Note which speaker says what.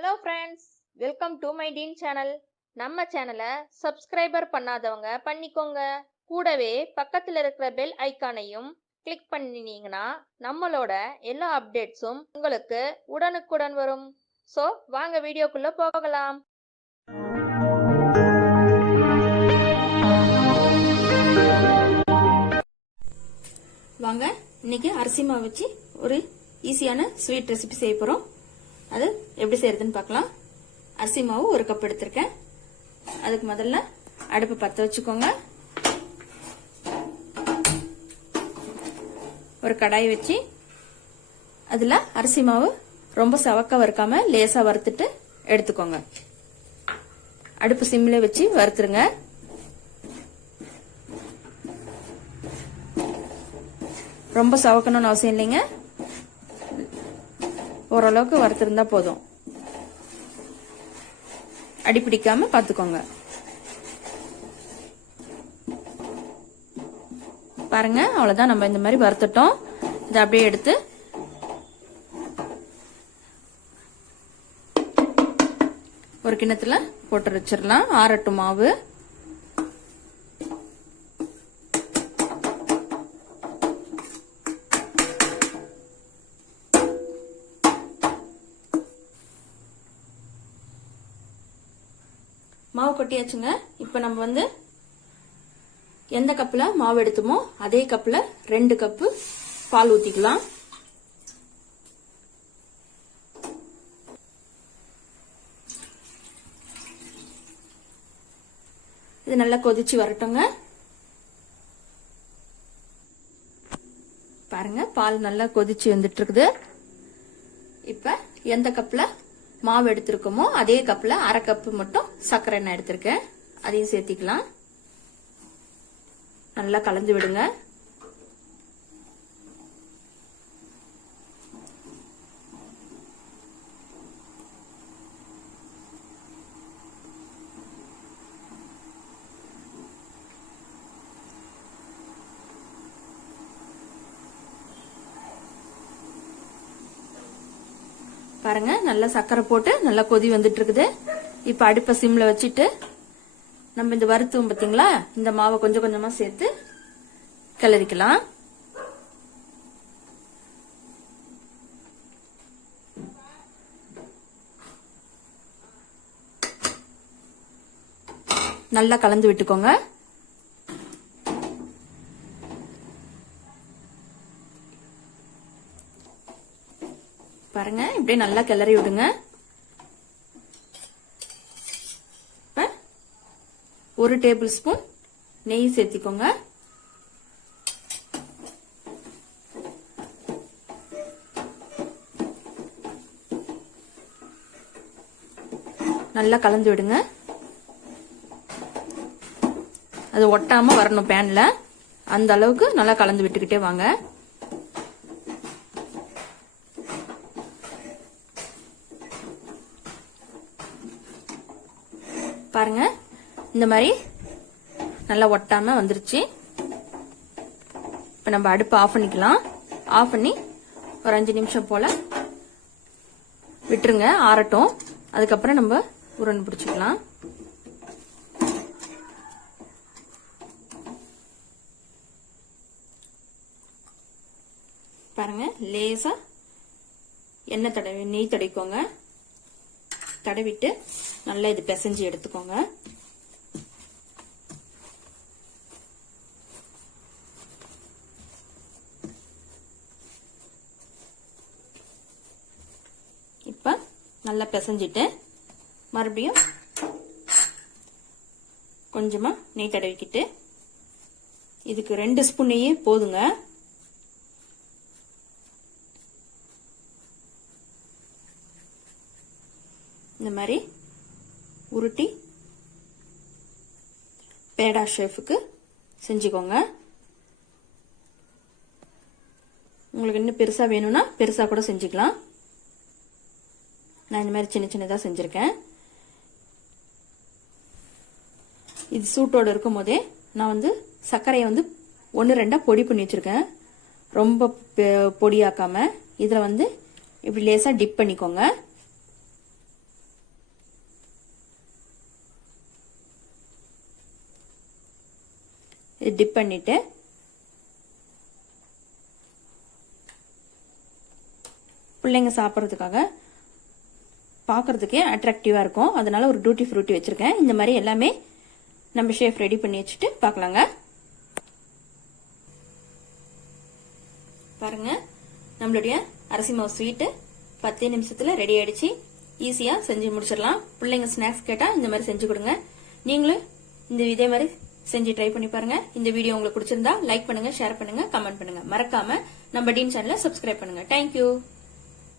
Speaker 1: Hello friends welcome to my teen channel நம்ம சேனலை subscriber பண்ணாதவங்க பண்ணிக்கோங்க. கூடவே பக்கத்தில் இருக்கிற பெல் ஐக்கானையும் கிளிக் பண்ணினீங்கன்னா நம்மளோட எல்லா அப்டேட்ஸும் உங்களுக்கு உடனுக்குடன் வரும். ஸோ வாங்க வீடியோக்குள்ளே போகலாம்.
Speaker 2: வாங்க இன்னைக்கு அரிசி மாவு வச்சு ஒரு ஈஸியான ஸ்வீட் ரெசிபி செய்ய போகிறோம் அது எப்படி செய்யறதுன்னு பார்க்கலாம். அரிசி மாவு ஒரு கப் எடுத்திருக்கேன். அதுக்கு முதல்ல அடுப்பு பற்ற வச்சுக்கோங்க. ஒரு கடாய் வச்சு அதில் அரிசி மாவு ரொம்ப சவக்க வறுக்காம லேசாக வறுத்துட்டு எடுத்துக்கோங்க. அடுப்பு சிம்மில் வச்சு வறுத்துருங்க. ரொம்ப சவக்கணும்னு அவசியம் இல்லைங்க. ஓரளவுக்கு வறுத்திருந்தா போதும். அடி பிடிக்காம பாத்துக்கோங்க. பாருங்க அவ்வளவுதான். நம்ம இந்த மாதிரி வறுத்துட்டோம். இதை அப்படியே எடுத்து ஒரு கிணத்துல போட்டு வச்சிடலாம். ஆறட்டு மாவு. மாவு கொட்டியாச்சுங்க. இப்போ நம்ம வந்து எந்த கப்பில் மாவு எடுத்தோமோ அதே கப்பில் ரெண்டு கப்பு பால் ஊற்றிக்கலாம் இது நல்லா கொதிச்சு வரட்டுங்க. பாருங்க பால் நல்லா கொதிச்சு வந்துட்டு இருக்குது. இப்ப எந்த கப்ல மாவு எடுத்திருக்கோமோ அதே கப்ல அரை கப்பு மட்டும் சர்க்கரை எண்ணெய் எடுத்திருக்கேன். அதையும் சேர்த்திக்கலாம். நல்லா கலந்து விடுங்க. பாருங்க நல்லா சர்க்கரை போட்டு நல்லா கொதி வந்துட்டு இருக்குது இப்ப அடுப்ப சிம்ல வச்சுட்டு நம்ம இந்த வருத்தம் பாத்தீங்களா? இந்த மாவை கொஞ்சம் கொஞ்சமா சேர்த்து கிளறிக்கலாம். நல்லா கலந்து விட்டுக்கோங்க. பாருங்க இப்படியே நல்லா கிளறி விடுங்க. இப்ப ஒரு டேபிள் ஸ்பூன் நெய் சேர்த்திக்கோங்க. நல்லா கலந்து விடுங்க. அது ஒட்டாம வரணும் பேன்ல அந்த அளவுக்கு நல்லா கலந்து விட்டுக்கிட்டே வாங்க. பாருங்க. இந்த மாதிரி நல்லா ஒட்டாம வந்துருச்சு. இப்ப நம்ம அடுப்பு ஆஃப் பண்ணிக்கலாம். ஆஃப் பண்ணி ஒரு அஞ்சு நிமிஷம் போல விட்டுருங்க. ஆறட்டும். அதுக்கப்புறம் நம்ம உருண்டை பிடிச்சிக்கலாம். பாருங்க லேசா எண்ணெய் தடவி நெய் தடைக்கோங்க தடவிட்டு நல்லா இது பிசைஞ்சு எடுத்துக்கோங்க. இப்ப நல்லா பிசைஞ்சிட்டு மறுபடியும் கொஞ்சமா நெய் தடவிக்கிட்டு இதுக்கு ரெண்டு ஸ்பூன் நெய்யே போதுங்க. இந்த மாதிரி உருட்டி பேடா ஷேஃபுக்கு செஞ்சுக்கோங்க. உங்களுக்கு இன்னும் பெருசாக வேணும்னா பெருசாக கூட செஞ்சுக்கலாம். நான் இந்த மாதிரி சின்ன சின்னதாக செஞ்சுருக்கேன். இது சூட்டோட இருக்கும் போதே நான் வந்து சர்க்கரையை வந்து ஒன்று ரெண்டாக பொடி பண்ணி வச்சுருக்கேன். ரொம்ப பொடியாக்காமல் இதில் வந்து இப்படி லேசாக டிப் பண்ணிக்கோங்க. டிப் பண்ணிட்டு பிள்ளைங்க சாப்பிட்றதுக்காக பார்க்கறதுக்கே அட்ராக்டிவாக இருக்கும். அதனால ஒரு டூட்டி ஃப்ரூட்டி வச்சுருக்கேன். இந்த மாதிரி எல்லாமே நம்ம ஷேஃப் ரெடி பண்ணி வச்சுட்டு பார்க்கலாங்க பாருங்க நம்மளுடைய அரிசி மாவு ஸ்வீட்டு பத்தே நிமிஷத்தில் ரெடி ஆயிடுச்சு. ஈஸியாக செஞ்சு முடிச்சிடலாம். பிள்ளைங்க ஸ்நாக்ஸ் கேட்டால் இந்த மாதிரி செஞ்சு கொடுங்க. நீங்களும் இந்த இதே மாதிரி செஞ்சு ட்ரை பண்ணி பாருங்க. இந்த வீடியோ உங்களுக்கு பிடிச்சிருந்தா லைக் பண்ணுங்க ஷேர் பண்ணுங்க கமெண்ட் பண்ணுங்க. மறக்காம நம்ம டீன் சேனலை சப்ஸ்கிரைப் பண்ணுங்க. தேங்க்யூ